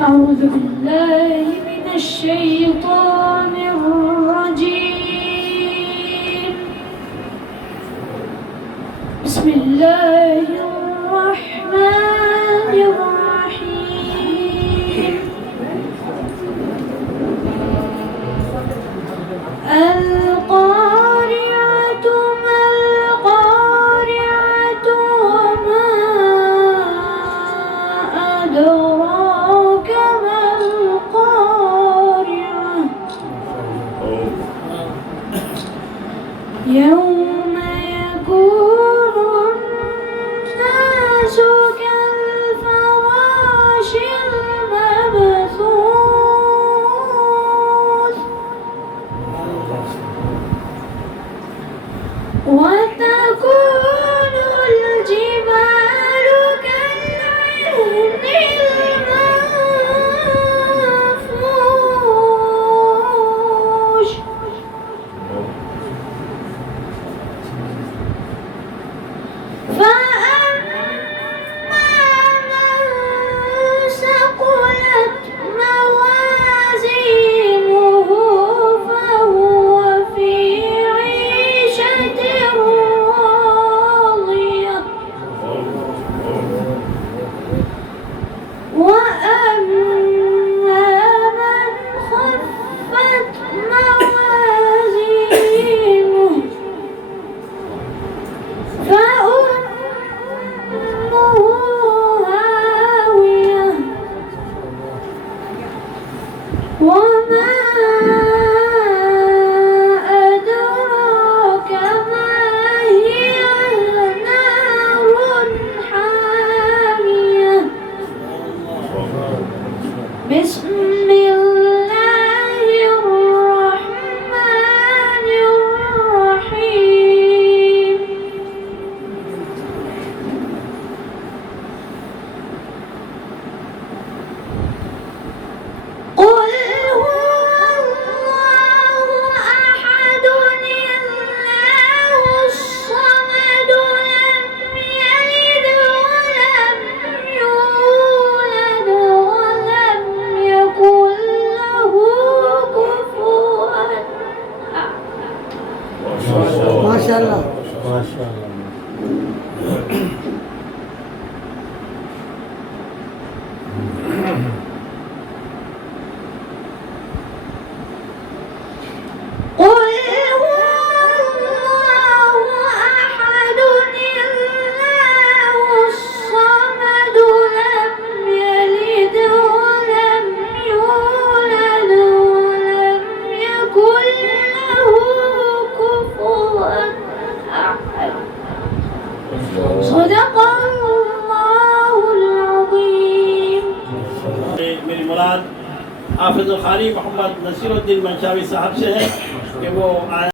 أعوذ بالله من الشيطان الرجيم. بسم الله الرحمن الرحيم. القارعة ما القارعة وما أدراك ما القارعة يوم يكون الناس كالفراش المبثوث وتكون الجبال كالعهن المنفوش فأما من ثقلت موازينه فهو في عيشة راضية وأما من خفت موازينه فأمه هاوية وما أدراك ما هي نار حامية بسم الله الرحمن الرحيم. قل هو الله أحد الله الصمد لم يلد ولم يولد ولم يكن له كفوا أحد. ما شاء الله. ما شاء الله. قل هو الله أحد الله الصمد لم يلد ولم يولد ولم يكن له كفوا أحد. صدق الله العظيم. मेरी मुराद हाफिज़ खानी मोहम्मद नसीरुद्दीन मंशावी साहब से है कि वो